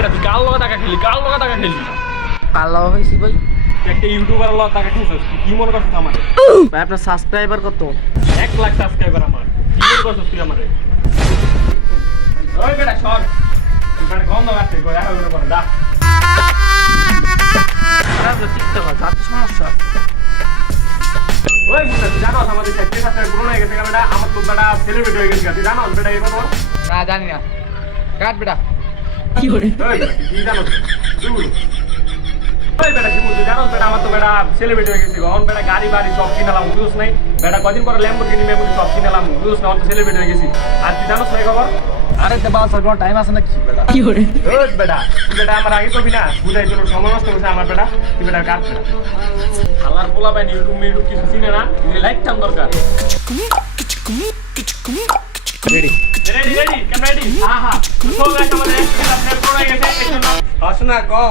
বেটা তুই কার লগে টাকা খেলি কার লাগা হয়েছি ভাই? একটা ইউটিউবার লগে টাকা খেলছিস তুই কি মনে করছিস আমারে ভাই আপনার সাবস্ক্রাইবার কত? 1 লাখ সাবস্ক্রাইবার আমার কি মনে করছিস তুই আমারে ওই বেটা সর তুই বেটা গন্ধ আসছে কই আর ওই করে দা টিকটক আছে, আর তো সমস্যা আছে। ওই বুঝা তুই জানো আমাদের সাথে সাথে গ্রো হয়ে গেছে বেটা আমার তো বেটা সেলিব্রিটি হয়ে গেছে তুই জানো বেটা এই কথা না জানি না, কাট বেটা। ওই বেটা কি জানো তুই ওই বেটা কি তুই জানো বেটা আমার তো বেটা সেলিব্রিটি হয়ে গেছে এখন বেটা গাড়ি বাড়ি সব কিনলাম ভিউজ নাই বেটা কদিন পরে ল্যাম্বরগিনি সব কিনলাম ভিউজ না অত সেলিব্রিটি হয়ে গেছি আর তুই জানো না খবর আরে দেবা স্যার কোনো টাইম আছে না কি বেটা? ওই বেটা তুই বেটা আমার আগে কবি না বুঝাই তোর সময় নষ্ট করছে আমার বেটা তুই বেটা কাট বেটা আল্লাহর পোলা পাই ইউটিউব কিছু চিনে না লাইক টান দরকার রেডি রেডি কেন রেডি হ্যাঁ তো গাইস আমাদের সাবস্ক্রাইব করে গেছে একজন আসুন না কও।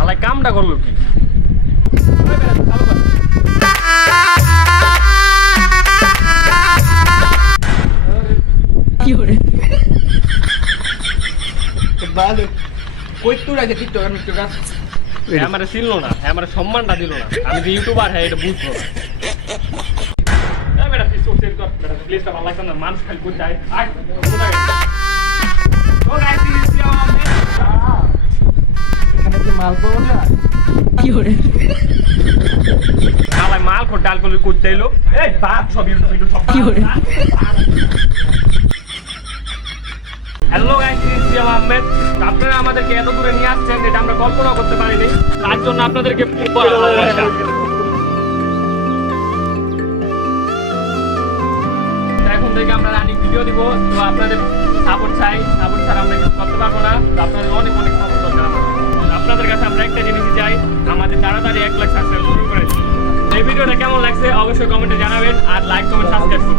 আলাই কামটা করলো কি ওই বেটা চালু কর ভালো কই তুই আছে টিকটকার মিটকার? আমার ছিল না আমার সম্মানটা দিল না আমি যে ইউটিউবার হ্যাঁ এটা বুঝবো না বেটা তুই সোচের কর বেটা প্লেসটা ভালো লাগছে না মানুষ খালি কই যায় আয় তো গাইস এখানে কি মাল পাবো না? আলাই মাল খোর ডাল কলি করতে এলো এই বাপ সব ইউটিউব সব কি করে হ্যালো গাইস ইসলাম আহমেদ আপনারা আমাদেরকে এত দূরে নিয়ে আসছেন এটা আমরা কল্পনা করতে পারিনি তার জন্য আপনাদেরকে এখন থেকে আমরা রানিং ভিডিও দিব তো আপনাদের সাপোর্ট চাই সাপোর্ট ছাড়া আমরা কিছু করতে পারবো না তো আপনাদের অনেক অনেক সাপোর্ট দরকার আমাদের আপনাদের কাছে আমরা একটা জিনিসই চাই আমাদের তাড়াতাড়ি 1 লাখ সাবস্ক্রাইব শুরু করে এই ভিডিওটা কেমন লাগছে অবশ্যই কমেন্টে জানাবেন আর লাইক কমেন্ট সাবস্ক্রাইব করুন